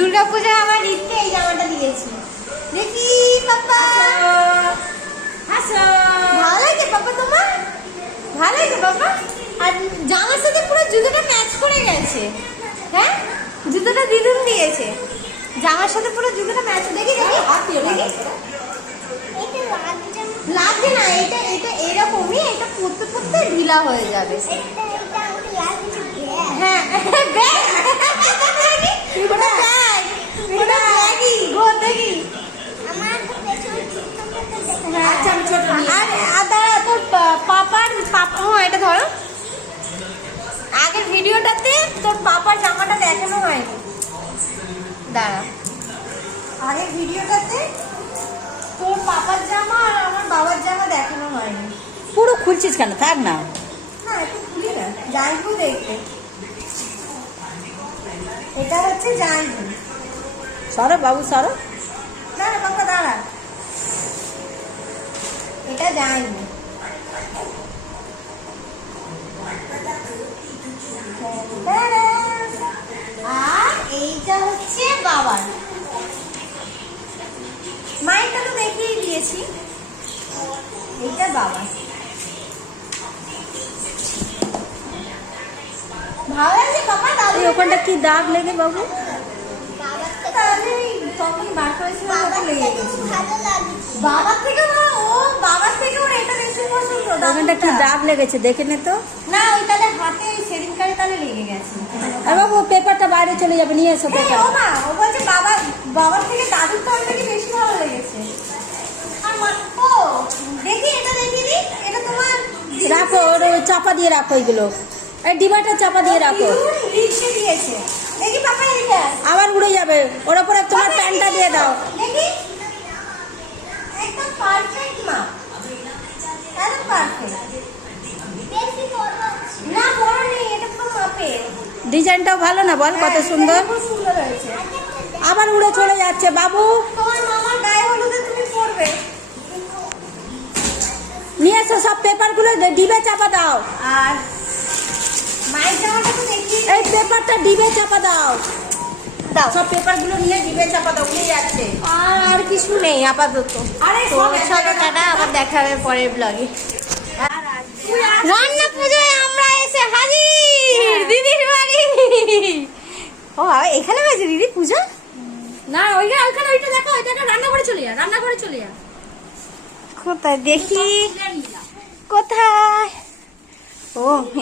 দুর্গাপূজা আমার ঈদকে এই জামাটা দিয়েছি। দেখি পাপা। হাসো। ভালো লাগছে পাপা তোমার? ভালো লাগছে পাপা? আর জামার সাথে পুরো জুতোটা ম্যাচ করে গেছে। হ্যাঁ? জুতোটা দিদুন দিয়েছে। জামার সাথে পুরো জুতোটা ম্যাচ দেখি দেখি। দেখি। লাগছে না এটা এটা এরকমই এটা পরতে পরতে ঢিলা হয়ে যাবে। হ্যাঁ ব্যাগ ব্যাগই গো দেখি। আচ্ছা, এটা ধরো। আগের ভিডিওটাতে তোর পাপার জামাটা দেখানো হয়নি। দাঁড়া আগের ভিডিওটাতে তোর পাপার জামা আর আমার বাবার জামা দেখানো হয়নি। পুরো খুলছিস কেন? থাক না। যাইবো দেখতে। এটা হচ্ছে যাইবো সরো বাবু সরো? না না পাপা দাঁড়া। এটা যাইবো আর এইটা হচ্ছে বাবার। মায়েরটা তো দেখিয়ে দিয়েছি। এইটা বাবা ভালো লাগছে পাপা দাদু ওখানটা কি দাগ লেগে বাবু? তখন বার করেছিলাম ওটা লেগে বাবার থেকে ও বাবার থেকে ওর এটা বেশি পছন্দ দাদুটা। দাগ লেগেছে দেখে নে তো। না ওই তাহলে হাতে সেদিনকারে তাহলে লেগে গেছে। আর বাবু পেপারটা বাইরে চলে যাবে নিয়ে এসো পেপার। ও মা ও বলছে বাবা বাবার থেকে দাদুর তাহলে নাকি বেশি ভালো লেগেছে। আর মা ও দেখি এটা দেখি দি এটা তোমার রাখো ওর চাপা দিয়ে রাখো এগুলো এই ডিবাটা চাপা দিয়ে রাখো। দিয়েছে। আবার উড়ে যাবে। ওর উপরে তোমার প্যান্টটা দিয়ে দাও। ডিজাইনটাও ভালো না বল কত হ্যাঁ, সুন্দর? আবার উড়ে চলে যাচ্ছে বাবু। নিয়ে এসো সব পেপারগুলো ডিবে চাপা দাও। আর এই পেপারটা ডিবে চাপা দাও। দাও। সব পেপারগুলো নিয়ে ডিবে চাপা দাও উড়ে যাচ্ছে। আর আর কিছু নেই আপাতত। আরে সব চলো টাটা আবার দেখা হবে পরের ব্লগে রান্না পুজোয় আমরা এসে হাজির দিদির বাড়ি। ও এখানে হয়েছে দিদি পূজা? না ওইখানে ওইখানে ওইটা দেখো ওইটা রান্না করে চলে যা রান্না করে চলে যা। কোথায়? দেখি।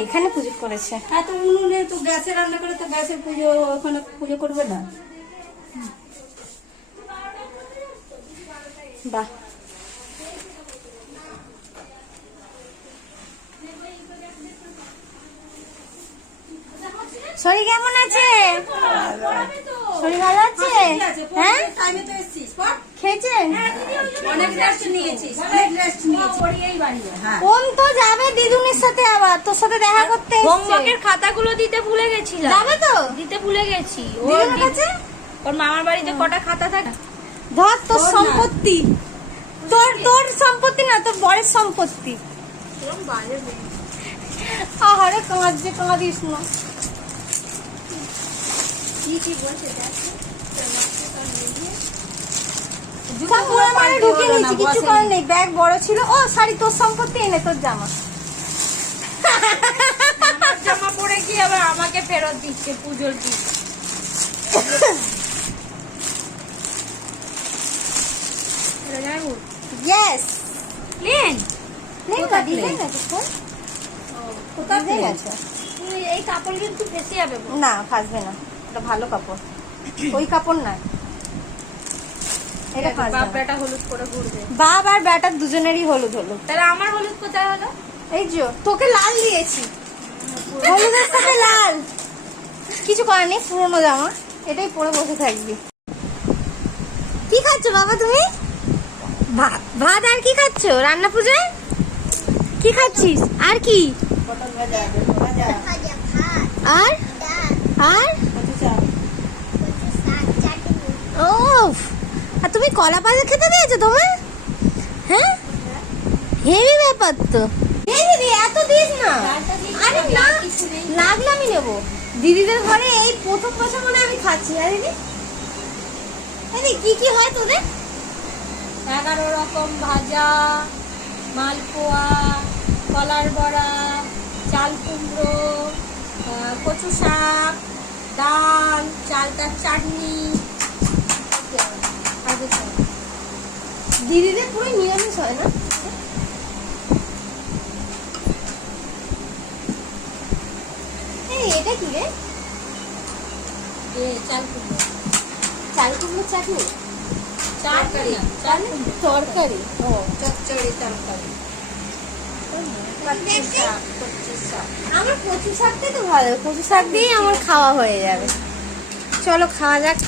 এখানে পুজো করেছে। হ্যাঁ তো উনুনে তো গ্যাসে রান্না করে তো গ্যাসে পুজো ওখানে পুজো করবে না? বাহ। শরীর কেমন আছে? শরীর ভালো আছে? হ্যাঁ টাইমে তো এসেছিস পর খেয়েছেন অনেক রেস্ট নিয়েছিস অনেক রেস্ট নিয়েছিস। হ্যাঁ। ওম তো যাবে দিদুনের সাথে আবার তোর সাথে দেখা করতে হোমওয়ার্কের খাতাগুলো দিতে ভুলে গেছিলাম। যাবে তো? দিতে ভুলে গেছি। ওর কাছে? ওর মামার বাড়িতে কটা খাতা থাকে? ধর তোর সম্পত্তি। তোর তোর সম্পত্তি না তোর বরের সম্পত্তি। আহারে কাঁদছে কাঁদিস না। সব মুড়ে মারে নিয়েছি কিছু করার নেই। ব্যাগ বড় ছিল। ও শাড়ি তোর সম্পত্তি এনে তোর জামা। জামা পরে কি আবার আমাকে ফেরত দিচ্ছে পুজোর দিন? না ডিজাইন আছে? আছে? এই কাপড় কিন্তু ফেসে যাবে না ফাসবে না। এটা ভালো কাপড়। ওই কাপড় না এটা বাপ বেটা হলুদ করে ঘুরবে। বাপ আর বেটার দুজনেরই হলুদ হলুদ। তাহলে আমার হলুদ কোথায় হলো? এই যে তোকে লাল দিয়েছি। হলুদের সাথে লাল। কিছু করার নেই পুরোনো জামা এটাই পরে বসে থাকবি। কি খাচ্ছ বাবা তুমি? ভাত ভাত আর কি খাচ্ছ? রান্না পুজোয়? কি খাচ্ছিস? আর কি পটল ভাজা বেগুন ভাজা আর আর কচু চাপ ও তুমি কলা পাতা খেতে দিয়েছ তোমার হ্যাঁ? হেভি ব্যাপার তো। এই দিদি, এত দিস না। আরে না লাগলে আমি নেব। দিদিদের ঘরে এই প্রথম বছর মনে আমি খাচ্ছি হ্যাঁ দিদি? এই কি কি হয় তোদের? এগারো রকম ভাজা, মালপোয়া, কলার বড়া, চাল কুমড়ো কচু শাক, ডাল চালতার চাটনি আর কিছু না। দিদিদের পুরো নিরামিষ হয় না? এটা কি রে? চাল কুমড়ো। চাল কুমড়োর চাটনি? চাল তরকারি? ও। চচ্চড়ি তরকারি। আমার কচু শাকটাই তো ভালো কচু শাক দিয়েই আমার খাওয়া হয়ে যাবে। চলো খাওয়া যাক।